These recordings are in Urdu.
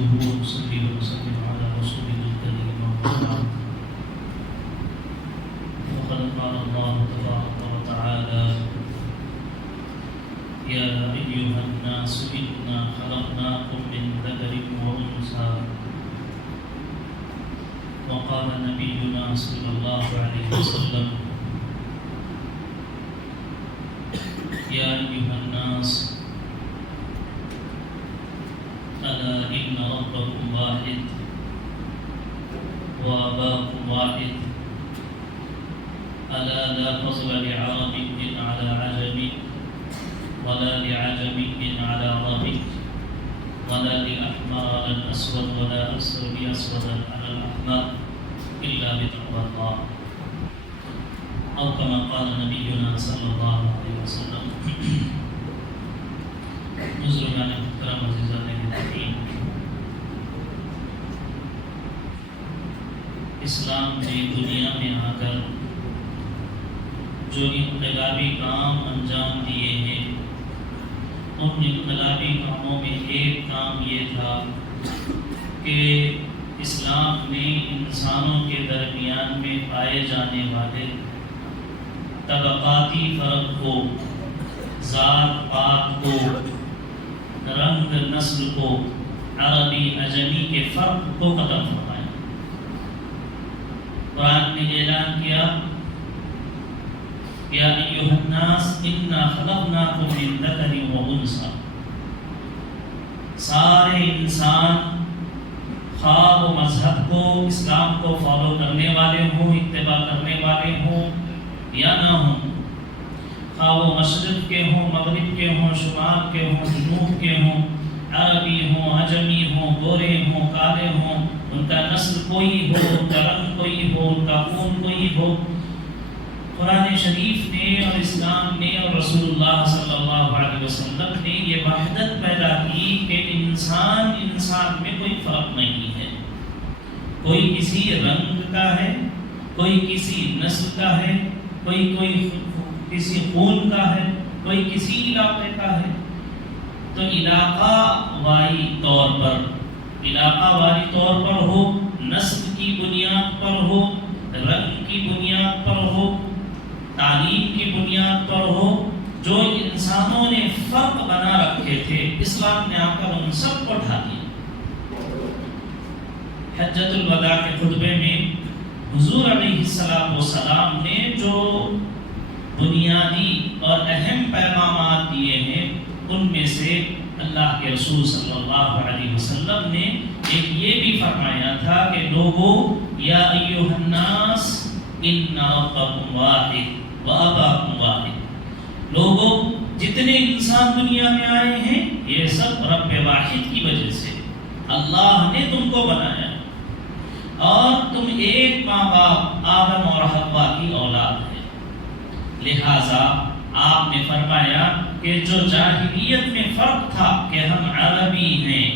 نحمده ونصلي ونسلم على رسوله الكريم أما بعد فقد قال الله تبارك وتعالى يا أيها الناس إنا خلقناكم من ذكر وأنثى وقال نبينا صلى الله عليه وسلم يا أيها الناس ألا إن ربكم واحد وأباكم واحد ألا لا فضل لعربي على عجمي ولا لعجمي على عربي ولا لأحمر على الأسود ولا أسود على الأحمر إلا بتقوى الله أو كما قال نبينا صلى الله عليه وسلم. بزرگان محترم عزیزان دین، اسلام نے دنیا میں آ کر جو انقلابی کام انجام دیے ہیں، ان انقلابی کاموں میں ایک کام یہ تھا کہ اسلام نے انسانوں کے درمیان میں پائے جانے والے طبقاتی فرق کو، ذات پات کو، رنگ نسل کو، عربی اجمی کے فرق کو ختم فرمایا. قرآن نے اعلان کیا یا ایھا الناس انا خلقناکم من ذکر و انثی. سارے انسان خواہ و مذہب کو، اسلام کو فالو کرنے والے ہوں، اتباع کرنے والے ہوں یا نہ ہوں، خواہ وہ مشرق کے ہوں، مغرب کے ہوں، شمال کے ہوں، جنوب کے ہوں، عربی ہوں، عجمی ہوں، گورے ہوں، کالے ہوں، ان کا نسل کوئی ہو، ان کا رنگ کوئی ہو، ان کا خون کوئی ہو، قرآن شریف نے اور اسلام نے اور رسول اللہ صلی اللہ علیہ وسلم نے یہ وحدت پیدا کی کہ انسان میں کوئی فرق نہیں ہے. کوئی کسی رنگ کا ہے، کوئی کسی نسل کا ہے، کوئی کسی خون کا ہے، کوئی کسی علاقے کا ہے. تو علاقہ واری طور پر ہو، نسل کی بنیاد پر ہو، رنگ کی بنیاد پر ہو، تعلیم کی بنیاد پر ہو، جو انسانوں نے فرق بنا رکھے تھے، اسلام نے آ کر ان سب کو اٹھا دیا. حجۃ الوداع کے خطبے میں حضور علیہ السلام نے جو بنیادی اور اہم پیغامات دیے ہیں، ان میں سے اللہ کے رسول صلی اللہ علیہ وسلم نے ایک یہ بھی فرمایا تھا کہ لوگوں یا ایھا الناس ان ربکم واحد واباکم واحد. لوگوں، جتنے انسان دنیا میں آئے ہیں یہ سب رب واحد کی وجہ سے، اللہ نے تم کو بنایا اور تم ایک ماں باپ آدم اور حوا کی اولاد ہے. لہذا آپ نے فرمایا کہ جو جاہلیت میں فرق تھا کہ ہم عربی ہیں،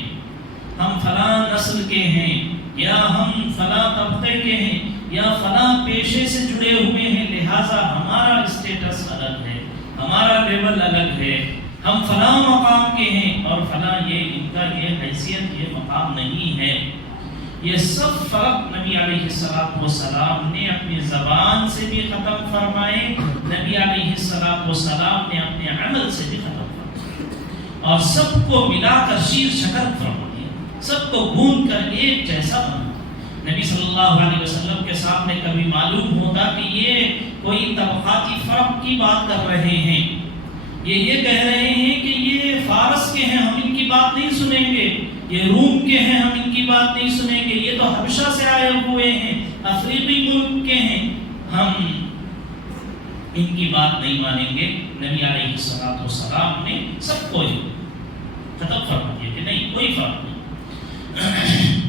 ہم فلاں نسل کے ہیں، یا ہم فلاں طبقے کے ہیں، یا فلاں پیشے سے جڑے ہوئے ہیں، لہذا ہمارا اسٹیٹس الگ ہے، ہمارا لیول الگ ہے، ہم فلاں مقام کے ہیں اور فلاں ان کا یہ حیثیت، یہ مقام نہیں ہے. یہ سب فرق نبی علیہ السلام نے اپنی زبان سے بھی ختم فرمائے، نبی علیہ السلام نے اپنے عمل سے بھی ختم فرمائے، اور سب کو ملا کر شیر شکر فرما دیا، سب کو گوند کر ایک جیسا بنا. نبی صلی اللہ علیہ وسلم کے سامنے کبھی معلوم ہوتا کہ یہ کوئی طبقاتی فرق کی بات کر رہے ہیں، یہ کہہ رہے ہیں کہ یہ فارس کے ہیں، ہم ان کی بات نہیں سنیں گے، یہ روم کے ہیں، ہم ان کی بات نہیں سنیں گے، یہ تو حبشہ سے آئے ہوئے ہیں، افریقی ملک کے ہیں، ہم ان کی بات نہیں مانیں گے. نبی علیہ السلام نے سب کو ختم فرما دیا کہ نہیں، کوئی فرق نہیں.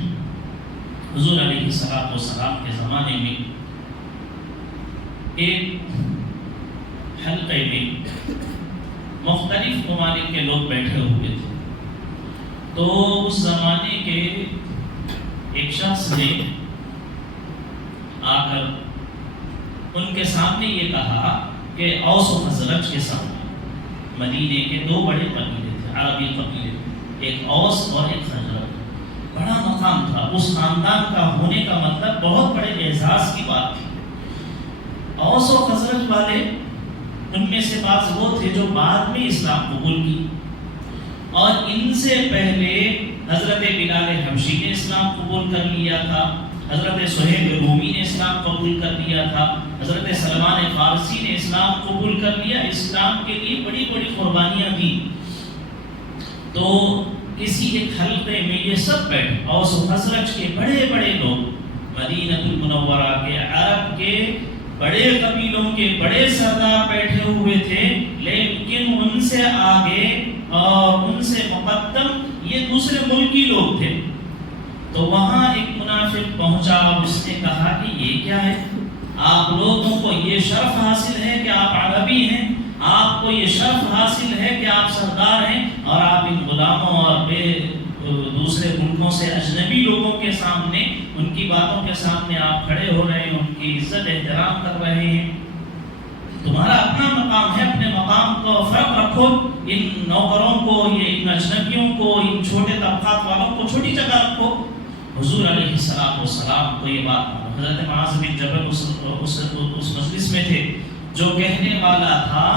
حضور علیہ السلام کے زمانے میں ایک حلقے میں مختلف ممالک کے لوگ بیٹھے ہوئے تھے. تو اس زمانے کے ایک شخص نے آ کر ان کے سامنے یہ کہا کہ اوس و خزرج کے سامنے، مدینے کے دو بڑے قبیلے تھے، عربی قبیلے، ایک اوس اور ایک خزرج. بڑا مقام تھا، اس خاندان کا ہونے کا مطلب بہت بڑے اعزاز کی بات تھی۔ اوس و خزرج والے ان میں سے بعض وہ تھے جو بعد میں اسلام قبول کی، اور ان سے پہلے حضرت بلال حبشی نے اسلام قبول کر لیا تھا، حضرت سہیب رومی نے اسلام قبول کر لیا تھا، حضرت سلمان فارسی نے اسلام قبول کر لیا۔ اسلام کے لیے بڑی بڑی قربانیاں دی۔ تو کسی ایک حلقے میں یہ سب بیٹھے، اوس و خزرج کے بڑے بڑے لوگ، مدینہ المنورہ کے عرب کے بڑے قبیلوں کے بڑے سردار بیٹھے ہوئے تھے، لیکن ان سے آگے اور ان سے مقدم یہ دوسرے ملکی لوگ تھے۔ تو وہاں ایک منافق پہنچا اور اس نے کہا کہ یہ کیا ہے؟ آپ لوگوں کو یہ شرف حاصل ہے کہ آپ عربی ہیں، آپ کو یہ شرف حاصل ہے کہ آپ سردار ہیں، اور آپ ان غلاموں اور دوسرے ملکوں سے اجنبی لوگوں کے سامنے، ان کی باتوں کے سامنے آپ کھڑے ہو رہے ہیں، ان کی عزت احترام کر رہے ہیں۔ تمہارا اپنا مقام ہے، اپنے مقام کو فرق رکھو، ان نوکروں کو، یہ ان اجنبیوں کو، ان چھوٹے طبقات والوں کو چھوٹی جگہ رکھو۔ حضور علیہ السلام کو یہ بات، حضرت معاذ بن جبل اس مجلس میں تھے، جو کہنے والا تھا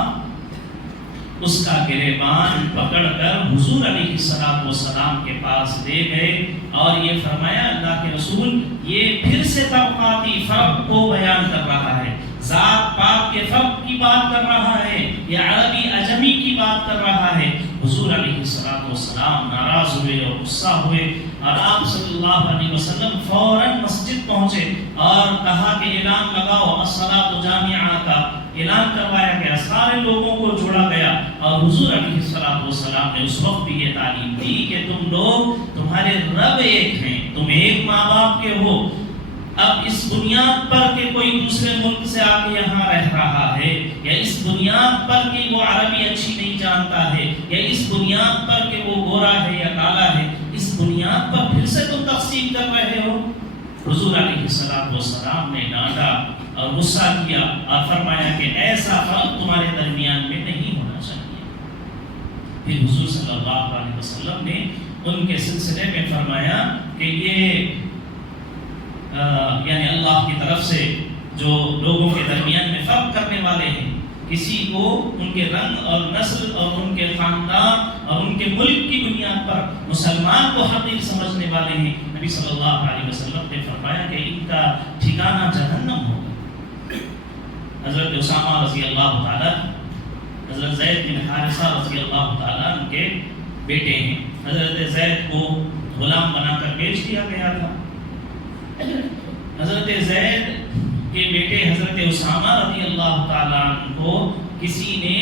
اس کا گریبان پکڑ کر حضور علیہ السلام کے پاس لے گئے اور یہ فرمایا، اللہ کے رسول یہ پھر سے طبقاتی فرق کو بیان کر رہا ہے، ذات پات کے فرق کی بات کر رہا ہے، یہ عربی عجمی کی بات کر رہا ہے۔ حضور علیہ السلام ناراض ہوئے اور غصہ ہوئے، اور آپ صلی اللہ علیہ وسلم فوراً مسجد پہنچے اور کہا کہ اعلان لگاؤ، الصلاۃ جامعہ کا اعلان کروایا گیا، سارے لوگوں کو جوڑا گیا، اور حضور علیہ السلام نے اس وقت بھی یہ تعلیم دی کہ تم لوگ، تمہارے رب ایک ہیں، تم ایک ماں باپ کے ہو۔ اب اس بنیاد پر کہ کوئی دوسرے ملک سے آ کے یہاں رہ رہا ہے، یا اس بنیاد پر کہ وہ عربی اچھی نہیں جانتا ہے، یا اس بنیاد پر کہ وہ گورا ہے یا کالا ہے، اس بنیاد پر پھر سے تم تقسیم کر رہے ہو۔ حضور علیہ السلام نے ڈانٹا اور غصہ کیا اور فرمایا کہ ایسا فرق تمہارے درمیان میں نہیں ہونا چاہیے۔ پھر حضور صلی اللہ علیہ وسلم نے ان کے سلسلے میں فرمایا کہ یہ یعنی اللہ کی طرف سے جو لوگوں کے درمیان میں فرق کرنے والے ہیں، کسی کو ان کے رنگ اور نسل اور ان کے خاندان اور ان کے ملک کی بنیاد پر مسلمان کو حقیر سمجھنے والے ہیں، نبی صلی اللہ علیہ وسلم نے فرمایا کہ ان کا ٹھکانہ جہنم ہوگا۔ حضرت اسامہ رضی اللہ تعالیٰ، حضرت زید بن حارثہ رضی اللہ تعالیٰ ان کے بیٹے ہیں۔ حضرت زید کو غلام بنا کر بیچ دیا گیا تھا۔ حضرت زید کے بیٹے حضرت اسامہ رضی اللہ تعالیٰ عنہ کو کسی نے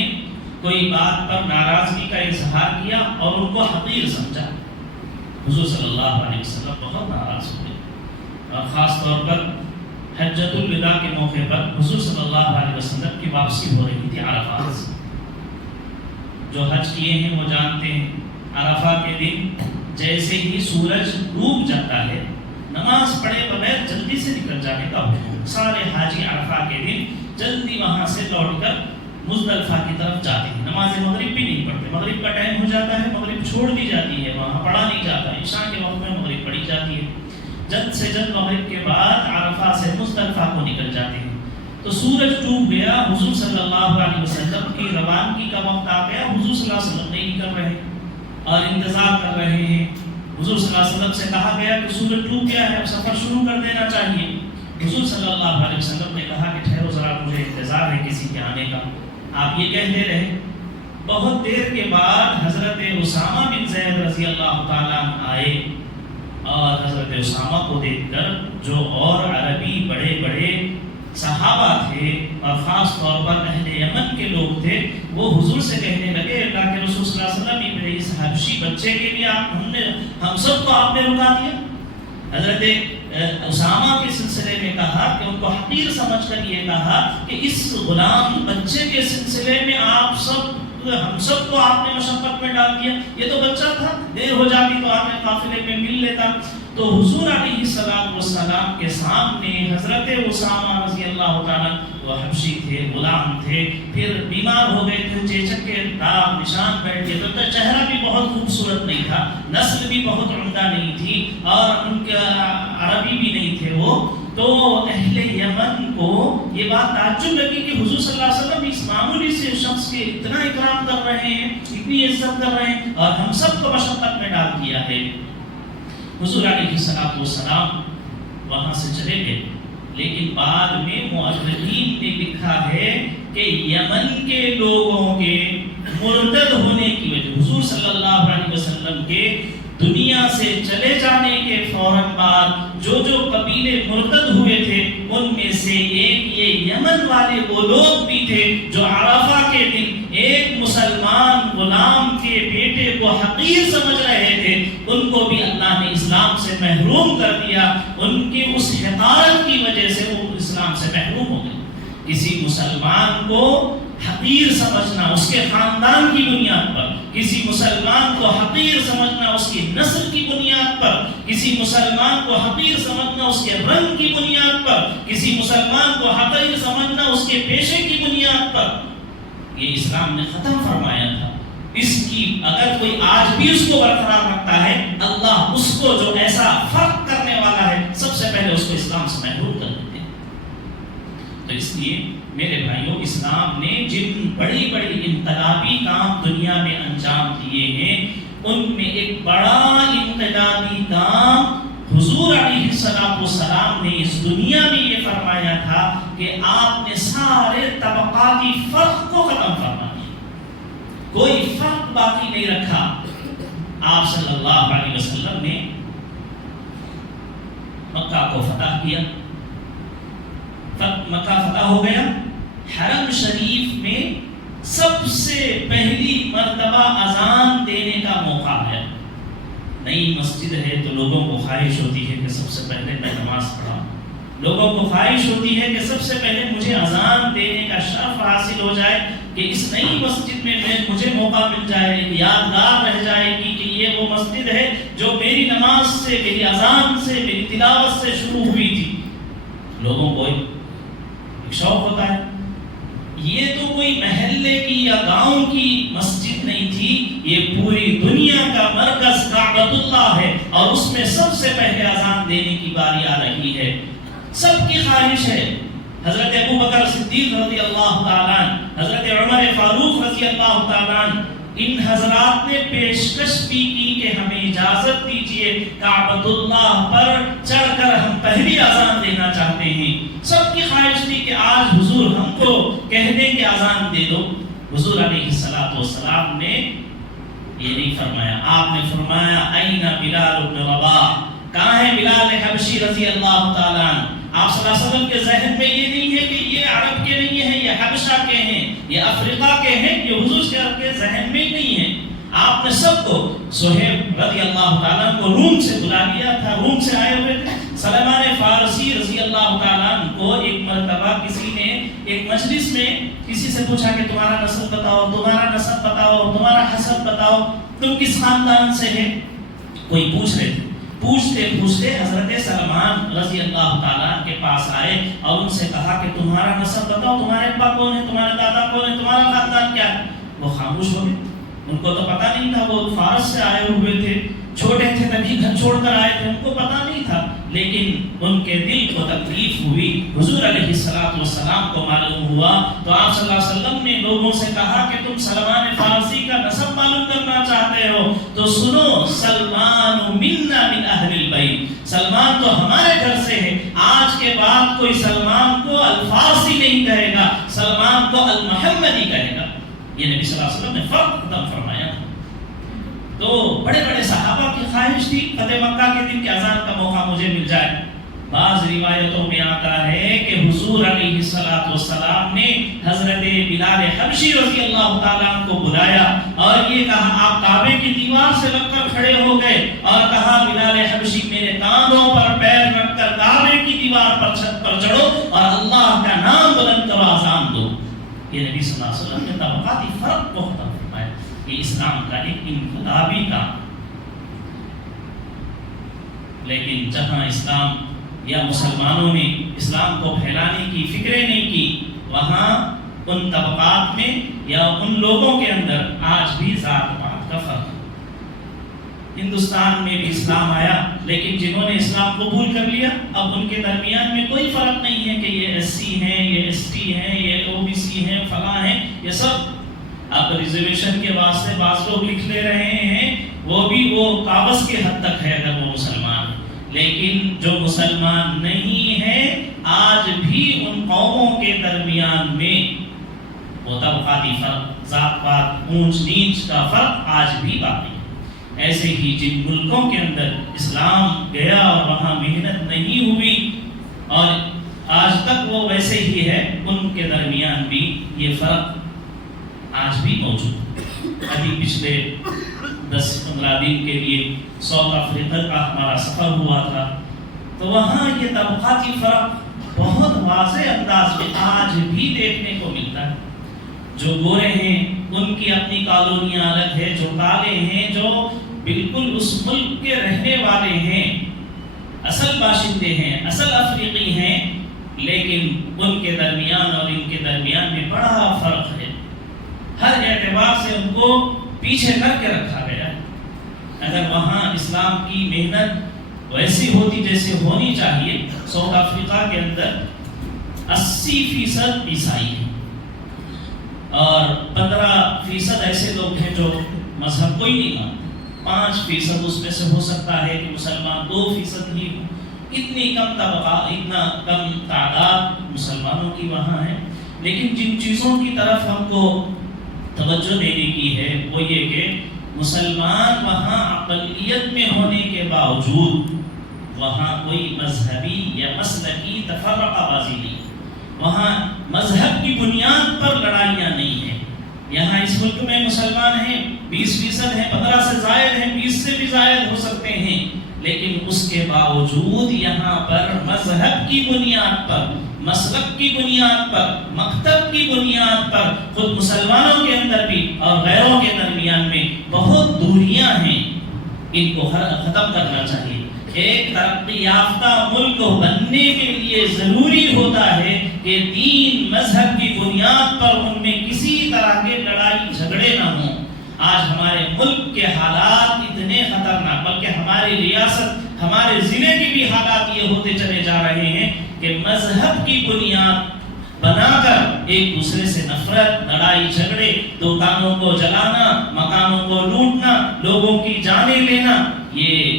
کوئی بات پر ناراضگی کا اظہار کیا اور ان کو حقیر سمجھا۔ حضور صلی اللہ علیہ وسلم بہت ناراض ہوئے، اور خاص طور پر حجۃ الوداع کے موقع پر حضور صلی اللہ علیہ وسلم کی واپسی ہو رہی تھی عرفات سے۔ جو حج کیے ہیں وہ جانتے ہیں، عرفہ کے دن جیسے ہی سورج ڈوب جاتا ہے، نماز پڑھے بغیر جلدی سے نکل جانے کا حکم۔ سارے حاجی عرفہ کے دن جلدی وہاں سے لوٹ کر مزدلفہ کی طرف جاتے ہیں، نماز مغرب بھی نہیں پڑھتے، مغرب کا ٹائم ہو جاتا ہے، مغرب چھوڑ دی جاتی ہے، وہاں پڑھا نہیں جاتا، عشاء کے وقت میں مغرب پڑھی جاتی ہے۔ جلد سے جلد مغرب کے بعد عرفہ سے مزدلفہ کو نکل جاتے ہیں۔ تو سورج ڈوب گیا، حضور صلی اللہ علیہ وسلم کی روانگی کا وقت آ گیا، حضور صلی اللہ علیہ وسلم نہیں نکل رہے اور انتظار کر رہے ہیں۔ حضور صلی اللہ علیہ وسلم سے کہا گیا کہ سورج ڈوب گیا ہے، اب سفر شروع کر دینا چاہیے۔ حضور صلی اللہ علیہ وسلم نے کہا کہ ٹھہرو ذرا، مجھے انتظار ہے کسی کے آنے کا۔ آپ یہ کہتے رہے۔ بہت دیر کے بعد حضرت اسامہ بن زید رضی اللہ تعالیٰ عنہ آئے، اور حضرت اسامہ کو دیکھ کر جو اور عربی بڑے بڑے صحابہ تھے اور خاص طور پر اہل یمن کے لوگ تھے، وہ حضور سے کہنے لگے، اللہ کے رسول صلی اللہ علیہ وسلم، میرے اس حبشی بچے کے لیے ہم سب کو آپ نے رکا دیا۔ حضرت اسامہ کے سلسلے میں کہا کہ ان کو حقیر سمجھ کر یہ کہا کہ اس غلام بچے کے سلسلے میں آپ سب، ہم سب کو آپ نے مشقت میں ڈال دیا، یہ تو بچہ تھا، دیر ہو جاتی تو آپ نے قافلے میں مل لیتا۔ تو حضور علیہ السلام کے سامنے حضرت اسامہ رضی اللہ تعالیٰ، وہ حبشی تھے، غلام تھے، پھر بیمار ہو گئے تھے، چیچک کے داغ نشان بیٹھ گئے، تو چہرہ بھی بہت خوبصورت نہیں تھا، نسل بھی بہت عمدہ نہیں تھی، اور ان کا عربی بھی نہیں تھے وہ. تو اہل یمن کو یہ بات تعجب لگی کہ حضور صلی اللہ علیہ وسلم اس معمولی سے شخص کے اتنا اکرام کر رہے ہیں، اتنی عزت کر رہے ہیں، اور ہم سب کو مشقت میں ڈال دیا ہے. حضور علیہ السلام وہاں سے چلے گئے، لیکن بعد میں مؤرخین نے لکھا ہے کہ یمن کے لوگوں کے مرتد ہونے کی وجہ، حضور صلی اللہ علیہ وسلم کے دنیا سے چلے جانے کے فوراً بعد جو قبیلے مرتد ہوئے تھے، ان میں سے ایک یہ یمن والے وہ لوگ بھی تھے جو عرفہ کے دن ایک مسلمان غلام کے بیٹے کو حقیر سمجھ رہے تھے، ان کو بھی اللہ نے اسلام سے محروم کر دیا. ان کی اس حقارت کی وجہ سے وہ اسلام سے محروم ہو گئے. کسی مسلمان کو حقیر سمجھنا اس کے خاندان کی بنیاد پر، کسی مسلمان کو حقیر سمجھنا اس کی نسل کی بنیاد پر، کسی مسلمان کو حقیر سمجھنا اس کے رنگ کی بنیاد پر، کسی مسلمان کو حقیر سمجھنا اس کے پیشے کی بنیاد پر، یہ اسلام نے ختم فرمایا تھا. اس کی اگر کوئی آج بھی اس کو برقرار رکھتا ہے، اللہ اس کو جو ایسا فرق کرنے والا ہے سب سے پہلے اس کو اسلام سے محروم کر دیتے ہیں. تو اس لیے میرے بھائیوں، اسلام نے جن بڑی بڑی انقلابی کام دنیا میں انجام دیے ہیں، ان میں ایک بڑا انقلابی کام حضور علیہ السلام نے اس دنیا میں یہ فرمایا تھا کہ آپ نے سارے طبقاتی فرق کو ختم فرما دیا، کوئی فرق باقی نہیں رکھا. آپ صلی اللہ علیہ وسلم نے مکہ کو فتح کیا، مکہ فتح ہو گیا. حرم شریف میں سب سے پہلی مرتبہ اذان دینے کا موقع ہے. نئی مسجد ہے تو لوگوں کو خواہش ہوتی ہے کہ سب سے پہلے میں نماز پڑھاؤں، لوگوں کو خواہش ہوتی ہے کہ سب سے پہلے مجھے اذان دینے کا شرف حاصل ہو جائے، کہ اس نئی مسجد میں مجھے موقع مل جائے، یادگار رہ جائے گی کہ یہ وہ مسجد ہے جو میری نماز سے، میری اذان سے، میری تلاوت سے شروع ہوئی تھی. لوگوں کو ایک شوق ہوتا ہے. یہ تو کوئی محلے کی یا گاؤں کی مسجد نہیں تھی، یہ پوری دنیا کا مرکز کعبۃ اللہ ہے، اور اس میں سب سے پہلے اذان دینے کی باری آ رہی ہے. سب کی خواہش ہے. حضرت ابو بکر صدیق رضی اللہ تعالیٰ عنہ، حضرت عمر فاروق رضی اللہ تعالیٰ عنہ، ان حضرات نے پیشکش بھی کی کہ ہمیں اجازت دیجیے کعبۃ اللہ پر چڑھ کر ہم پہلی اذان دینا چاہتے ہیں. سب کی خواہش تھی کہ آج حضور ہم کو کہہ دیں کہ اذان دے دو. حضور علیہ السلام نے یہ نہیں فرمایا. آپ نے فرمایا این بلال بن رباح، کہاں ہے بلال حبشی رضی اللہ تعالیٰ عنہ. آپ صلی اللہ علیہ وسلم کے ذہن میں یہ نہیں ہے کہ یہ عرب کے نہیں ہیں، یہ حبشہ کے ہیں، یہ افریقہ کے ہیں، یہ حضور کے ذہن میں نہیں ہے. آپ نے سب کو، صہیب رضی اللہ تعالیٰ کو روم سے بلا لیا تھا، روم سے آئے ہوئے تھے. سلمان فارسی رضی اللہ تعالیٰ کو ایک مرتبہ کسی نے ایک مجلس میں کسی سے پوچھا کہ تمہارا نسب بتاؤ، تمہارا نسب بتاؤ، تمہارا حسب بتاؤ، تم کس خاندان سے ہیں. کوئی پوچھ رہے تھے. پوچھتے پوچھتے حضرت سلمان رضی اللہ تعالیٰ کے پاس آئے اور ان سے کہا کہ تمہارا نسب بتاؤ، تمہارے ابا کون ہے، تمہارے دادا کون ہے، تمہارا خاندان کیا ہے. وہ خاموش ہو گئے. ان کو تو پتہ نہیں تھا، وہ فارس سے آئے ہوئے تھے، چھوٹے تھے تبھی گھر چھوڑ کر آئے تھے، ان کو پتہ نہیں تھا. لیکن ان کے دل کو تکلیف ہوئی، حضور علیہ السلام کو معلوم ہوا. تو آپ صلی اللہ علیہ وسلم نے لوگوں سے کہا کہ تم سلمان فارسی کا نسب معلوم کرنا چاہتے ہو تو سنو، سلمان منا من اہل البیت، سلمان تو ہمارے گھر سے ہے. آج کے بعد کوئی سلمان کو الفارسی نہیں کہے گا، سلمان کو المحمدی کہے گا. یہ نبی صلی اللہ علیہ وسلم نے فرق ختم فرمایا. تو بڑے بڑے صحابہ کی خواہش تھی فتح مکہ کے دن کہ اذان کا موقع مجھے مل جائے. بعض روایتوں میں آتا ہے کہ حضور علیہ السلام نے حضرت بلال حبشی رضی اللہ تعالیٰ عنہ کو بلایا اور یہ کہا، آپ کعبے کی دیوار سے لگ کر کھڑے ہو گئے اور کہا، بلال حبشی میرے کاندھوں پر پیر رکھ کر کعبے کی دیوار پر چھت پر چڑھو اور اللہ کا نام بلند کرو، اذان دو. یہ نبی صلی اللہ علیہ وسلم نے طبقاتی فرق کو ختم فرمایا. یہ اسلام کا ایک انقلابی کام. لیکن جہاں اسلام یا مسلمانوں نے اسلام کو پھیلانے کی فکریں نہیں کی، وہاں ان طبقات میں یا ان لوگوں کے اندر آج بھی ذات پات کا فرق ہے۔ ہندوستان میں بھی اسلام آیا، لیکن جنہوں نے اسلام قبول کر لیا اب ان کے درمیان میں کوئی فرق نہیں ہے کہ یہ ایس سی ہیں، یہ ایس ٹی ہیں، یہ او بی سی ہیں، فلاں ہیں، یہ سب اب ریزرویشن کے واسطے بعض لوگ لکھ لے رہے ہیں، وہ بھی وہ کاغذ کے حد تک ہے اگر وہ مسلمان ہیں، لیکن جو مسلمان نہیں ہے آج بھی ان قوموں کے درمیان میں وہ طبقاتی فرق، ذات پات، اونچ نیچ کا فرق آج بھی باقی ہے۔ ایسے ہی جن ملکوں کے اندر اسلام گیا اور وہاں محنت نہیں ہوئی اور آج تک وہ ویسے ہی ہے، ان کے درمیان بھی یہ فرق آج بھی موجود ہے۔ ابھی پچھلے 10-15 دن کے لیے ساؤتھ افریقہ کا ہمارا سفر ہوا تھا، تو وہاں یہ طبقاتی فرق بہت واضح انداز میں آج بھی دیکھنے کو ملتا ہے۔ جو گورے ہیں ان کی اپنی کالونیاں الگ ہے، جو کالے ہیں جو بالکل اس ملک کے رہنے والے ہیں، اصل باشندے ہیں، اصل افریقی ہیں، لیکن ان کے درمیان اور ان کے درمیان میں بڑا فرق ہے۔ ہر اعتبار سے ان کو پیچھے کر کے رکھا گیا ہے۔ اگر وہاں اسلام کی محنت ویسی ہوتی جیسے ہونی چاہیے، ساؤتھ افریقہ کے اندر 80% عیسائی ہیں اور 15% ایسے لوگ ہیں جو مذہب کو ہی نہیں مانتے، 5% اس میں سے ہو سکتا ہے کہ مسلمان 2% ہی ہوں۔ اتنی کم طبقہ، اتنا کم تعداد مسلمانوں کی وہاں ہے، لیکن جن چیزوں کی طرف ہم کو توجہ دینے کی ہے وہ یہ کہ مسلمان وہاں اقلیت میں ہونے کے باوجود وہاں کوئی مذہبی یا مسلکی تفرقہ بازی نہیں، وہاں مذہب کی بنیاد پر لڑائیاں نہیں ہیں۔ یہاں اس ملک میں مسلمان ہیں 20% ہیں، 15 سے زائد ہیں، 20 سے بھی زائد ہو سکتے ہیں، لیکن اس کے باوجود یہاں پر مذہب کی بنیاد پر، مسلک کی بنیاد پر، مکتب کی بنیاد پر خود مسلمانوں کے اندر بھی اور غیروں کے درمیان میں بہت دوریاں ہیں۔ ان کو ختم کرنا چاہیے۔ ایک ترقی یافتہ ملک بننے کے لیے ضروری ہوتا ہے کہ دین مذہب کی بنیاد پر ان میں کسی طرح کے لڑائی جھگڑے نہ ہوں۔ آج ہمارے ملک کے حالات اتنے خطرناک، بلکہ ہماری ریاست، ہمارے ضلع کے بھی حالات یہ ہوتے چلے جا رہے ہیں کہ مذہب کی بنیاد بنا کر ایک دوسرے سے نفرت، لڑائی جھگڑے، دکانوں کو جلانا، مکانوں کو لوٹنا، لوگوں کی جانیں لینا، یہ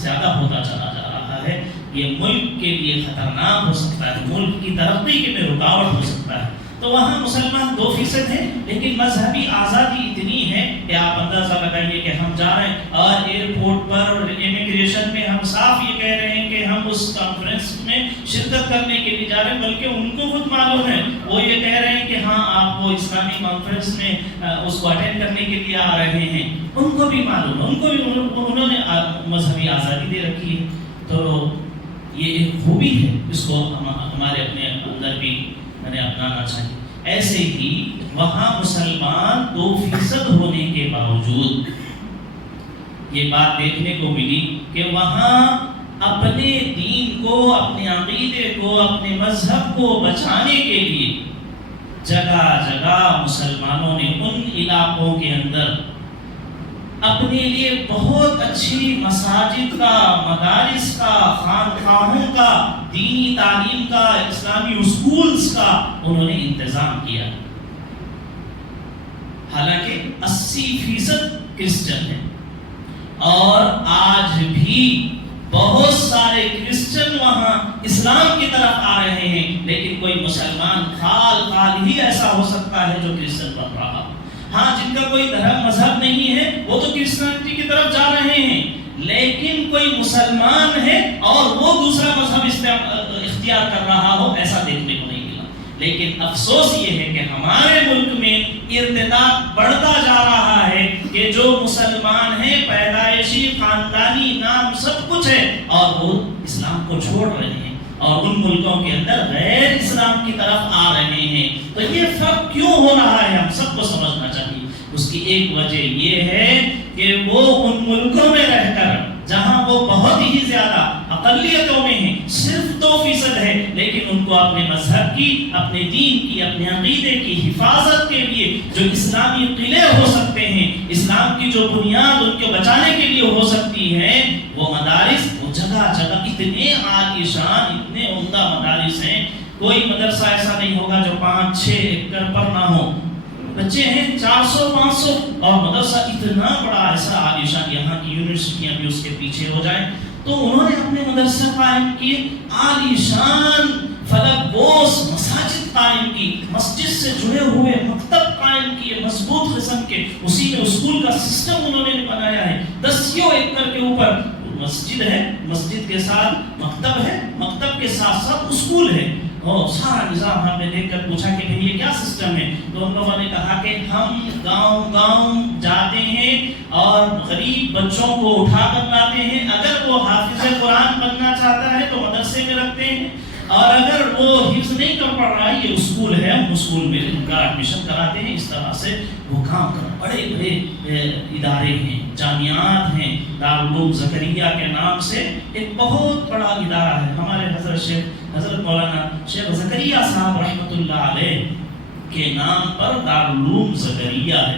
زیادہ ہوتا چلا جا رہا ہے۔ یہ ملک کے لیے خطرناک ہو سکتا ہے، ملک کی ترقی کے لیے رکاوٹ ہو سکتا ہے۔ تو وہاں مسلمان 2% ہیں، لیکن مذہبی آزادی اتنی ہے کہ آپ اندازہ لگائیے کہ ہم جا رہے ہیں اور ایئرپورٹ پر اور امیگریشن میں ہم صاف یہ کہہ رہے ہیں کہ ہم اس کانفرنس میں شرکت کرنے کے لیے جا رہے ہیں، بلکہ ان کو خود معلوم ہے، وہ یہ کہہ رہے ہیں کہ ہاں آپ وہ اسلامی کانفرنس میں اس کو اٹینڈ کرنے کے لیے آ رہے ہیں، ان کو بھی معلوم ہے، ان کو بھی انہوں نے مذہبی آزادی دے رکھی ہے۔ تو یہ ایک خوبی ہے، اس کو ہمارے اپنے اندر بھی اپنانا چاہیے۔ ایسے ہی وہاں مسلمان 2% ہونے کے باوجود یہ بات دیکھنے کو ملی کہ وہاں اپنے دین کو، اپنے عقیدے کو، اپنے مذہب کو بچانے کے لیے جگہ جگہ مسلمانوں نے ان علاقوں کے اندر اپنے لیے بہت اچھی مساجد کا، مدارس کا، خانقاہوں کا، دینی تعلیم کا، اسلامی اسکولز کا انہوں نے انتظام کیا۔ حالانکہ 80% کرسچن ہیں اور آج بھی بہت سارے کرسچن وہاں اسلام کی طرف آ رہے ہیں، لیکن کوئی مسلمان خال ہی ایسا ہو سکتا ہے جو کرسچن بن رہا۔ ہاں، جن کا کوئی دھرم مذہب نہیں ہے وہ تو کرسچنٹی کی طرف جا رہے ہیں، لیکن کوئی مسلمان ہے اور وہ دوسرا مذہب اختیار کر رہا ہو، ایسا دیکھنے کو نہیں ملا۔ لیکن افسوس یہ ہے کہ ہمارے ملک میں ارتداد بڑھتا جا رہا ہے کہ جو مسلمان ہیں، پیدائشی خاندانی نام سب کچھ ہے، اور وہ اسلام کو چھوڑ رہے ہیں اور ان ملکوں کے اندر غیر اسلام کی طرف آ رہے ہیں۔ تو یہ فرق کیوں ہو رہا ہے ہم سب کو سمجھنا چاہیے۔ اس کی ایک وجہ یہ ہے کہ وہ ان ملکوں میں رہ کر جہاں وہ وہ بہت ہی زیادہ اقلیتوں میں ہیں، صرف 2% ہے، لیکن ان کو اپنے مذہب کی، اپنے دین کی، اپنے عقیدے کی حفاظت کے لیے جو اسلامی قلعے ہو سکتے ہیں، اسلام کی جو بنیاد ان کو بچانے کے لیے ہو سکتی ہے، وہ مدارس، وہ جگہ جگہ اتنے عالی شان، اتنے عمدہ مدارس ہیں. کوئی مدرسہ ایسا نہیں ہوگا جو 5-6 ایکڑ پر نہ ہو. بچے ہیں 400-500 اور مدرسہ اتنا بڑا ایسا عالیشان، یہاں کی یونیورسٹیاں بھی اس کے پیچھے ہو جائیں. تو انہوں نے اپنے مدرسہ قائم کیے، عالیشان فلک بوس مساجد قائم کی، مسجد سے جڑے ہوئے مکتب قائم کیے مضبوط قسم کے، اسی میں اسکول کا سسٹم انہوں نے بنایا ہے. 10 ایکڑ کے اوپر مسجد ہے، مسجد کے ساتھ مکتب ہے، مکتب کے ساتھ ساتھ اسکول ہے، اور سارا نظام ہم نے دیکھ کر پوچھا کہ بھئی یہ کیا سسٹم ہے؟ تو ان لوگوں نے کہا کہ ہم گاؤں گاؤں جاتے ہیں اور غریب بچوں کو اٹھا کر لاتے ہیں، اگر وہ حافظ قرآن بننا چاہتا ہے تو مدرسے میں رکھتے ہیں، اور اگر وہ حفظ نہیں کر پڑ رہا ہے، یہ اسکول ہے، ہم اسکول میں ان کا ایڈمیشن کراتے ہیں. اس طرح سے وہ کام کر بڑے بڑے ادارے ہیں، جامعات ہیں. دارالعلوم زکریا کے نام سے ایک بہت بڑا ادارہ ہے. ہمارے حضرت مولانا شیخ زکریا صاحب رحمۃ اللہ علیہ کے نام پر دارالعلوم زکریا ہے،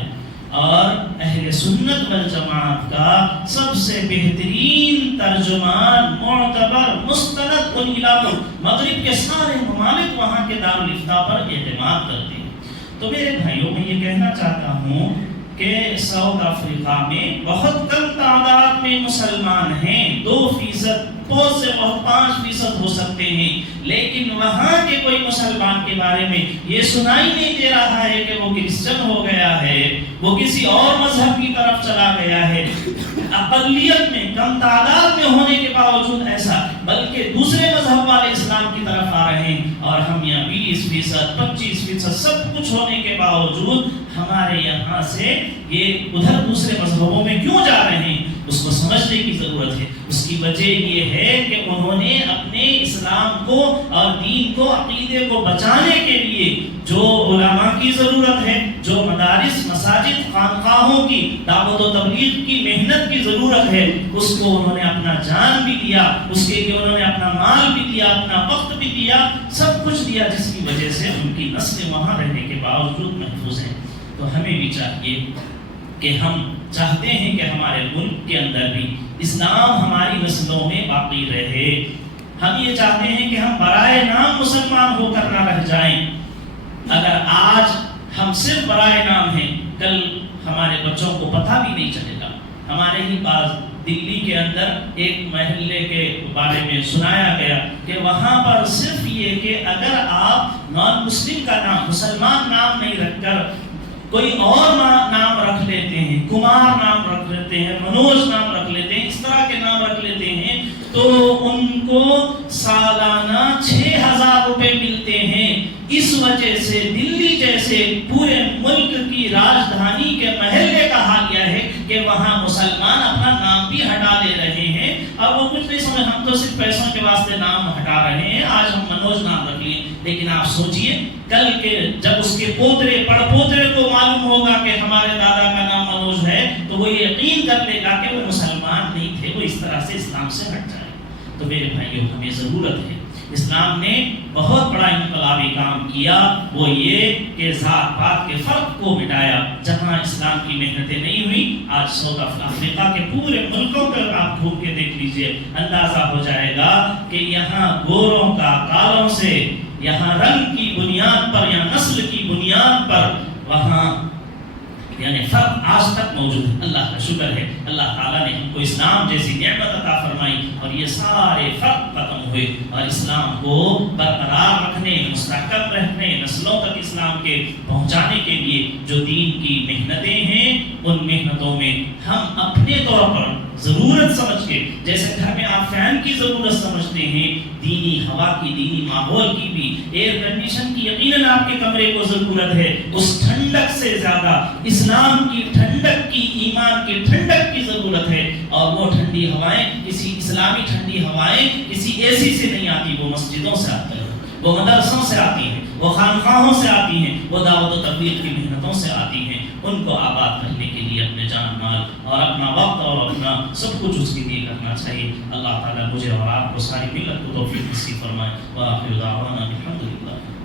اور اہل سنت والجماعت کا سب سے بہترین ترجمان، معتبر، مستند ان علاقوں، مغرب کے سارے ممالک وہاں کے دارالافتاء پر اعتماد کرتے ہیں. تو میرے بھائیوں میں یہ کہنا چاہتا ہوں کہ ساؤتھ افریقہ میں بہت کم تعداد میں مسلمان ہیں، 2% بہت سے بہت 5% ہو سکتے ہیں، لیکن وہاں کے کوئی مسلمان کے بارے میں یہ سنائی نہیں دے رہا ہے کہ وہ کرسچن ہو گیا ہے، وہ کسی اور مذہب کی طرف چلا گیا ہے. اقلیت میں، کم تعداد میں ہونے کے باوجود ایسا، بلکہ دوسرے مذہب والے اسلام کی طرف آ رہے ہیں، اور ہم یہاں 20%، 25% سب کچھ ہونے کے باوجود ہمارے یہاں سے یہ ادھر دوسرے مذہبوں میں کیوں جا رہے ہیں؟ اس کو سمجھنے کی ضرورت ہے. اس کی وجہ یہ ہے کہ انہوں نے اپنے اسلام کو اور دین کو، عقیدے کو بچانے کے لیے جو علماء کی ضرورت ہے، جو مدارس، مساجد، خانقاہوں کی دعوت و تبلیغ کی محنت کی ضرورت ہے، اس کو انہوں نے اپنا جان بھی دیا، اس کے لیے انہوں نے اپنا مال بھی دیا، اپنا وقت بھی دیا، سب کچھ دیا، جس کی وجہ سے ان کی نسلیں وہاں رہنے کے باوجود محفوظ ہیں. تو ہمیں بھی چاہیے کہ ہم چاہتے ہیں کہ ہمارے ملک کے اندر بھی اسلام ہماری نسلوں میں باقی رہے. ہم یہ چاہتے ہیں کہ ہم برائے نام مسلمان ہو کر نہ رہ جائیں. اگر آج ہم صرف برائے نام ہیں، کل ہمارے بچوں کو پتہ بھی نہیں چلے گا. ہمارے ہی پاس دلی کے اندر ایک محلے کے بارے میں سنایا گیا کہ وہاں پر صرف یہ کہ اگر آپ نان مسلم کا نام، مسلمان نام نہیں رکھ کر کوئی اور نام رکھ لیتے ہیں، کمار نام رکھ لیتے ہیں، منوج نام رکھ لیتے ہیں، اس طرح کے نام رکھ لیتے ہیں، تو ان کو سالانہ 6,000 روپے ملتے ہیں. اس وجہ سے دلی جیسے پورے ملک کی راجدھانی کے محلے کا حال یہ ہے کہ وہاں مسلمان اپنا نام بھی ہٹا لے رہے ہیں، اور وہ کچھ نہیں سمجھ، ہم تو صرف پیسوں کے واسطے نام ہٹا رہے ہیں، آج ہم منوج نام رکھ لیے. لیکن آپ سوچئے کل کے جب اس کے پوترے پڑ پوترے کو معلوم ہوگا کہ ہمارے دادا کا نام منوج ہے، تو وہ یہ یقین کر لے گا کہ وہ مسلمان نہیں تھے، وہ اس طرح سے اسلام سے ہٹ جائے. تو میرے بھائیوں، ہمیں ضرورت ہے، اسلام نے بہت بڑا انقلابی کام کیا، وہ یہ کہ ذات پات کے فرق کو مٹایا. جہاں اسلام کی محنتیں نہیں ہوئی، آج ساؤتھ افریقہ کے پورے ملکوں پر آپ گھوم کے دیکھ لیجئے، اندازہ ہو جائے گا کہ یہاں گوروں کا کالوں سے، یہاں رنگ کی بنیاد پر یا نسل کی بنیاد پر وہاں یعنی فرق آج تک موجود ہے. اللہ کا شکر ہے، اللہ تعالیٰ نے ہم کو اسلام جیسی نعمت عطا فرمائی اور یہ سارے فرق ختم ہوئے، اور اسلام کو برقرار رکھنے، مستحکم رکھنے، نسلوں تک اسلام کے پہنچانے کے لیے جو دین کی محنتیں ہیں، ان محنتوں میں ہم اپنے طور پر ضرورت سمجھ کے، جیسے گھر میں آپ فین کی ضرورت سمجھتے ہیں، دینی ہوا کی، دینی ماحول کی بھی، ایئر کنڈیشن کی یقیناً آپ کے کمرے کو ضرورت ہے. اس ٹھنڈک سے زیادہ اسلام کی ٹھنڈک کی، ایمان کی ٹھنڈک کی ضرورت ہے. اور وہ ٹھنڈی ہوائیں، کسی اسلامی ٹھنڈی ہوائیں کسی اے سی سے نہیں آتی، وہ مسجدوں سے آتی ہیں، وہ مدرسوں سے آتی ہیں، وہ خانقاہوں سے آتی ہیں، وہ دعوت و تبلیغ کی محنتوں سے آتی ہیں. ان کو آباد کرنے کے لیے اپنے جان مال اور اپنا وقت اور اپنا سب کچھ اس کے لیے کرنا چاہیے. اللہ تعالیٰ مجھے اور آپ کو ساری ملت کو توفیق نصیب فرمائے. وآخر دعوانا الحمدللہ.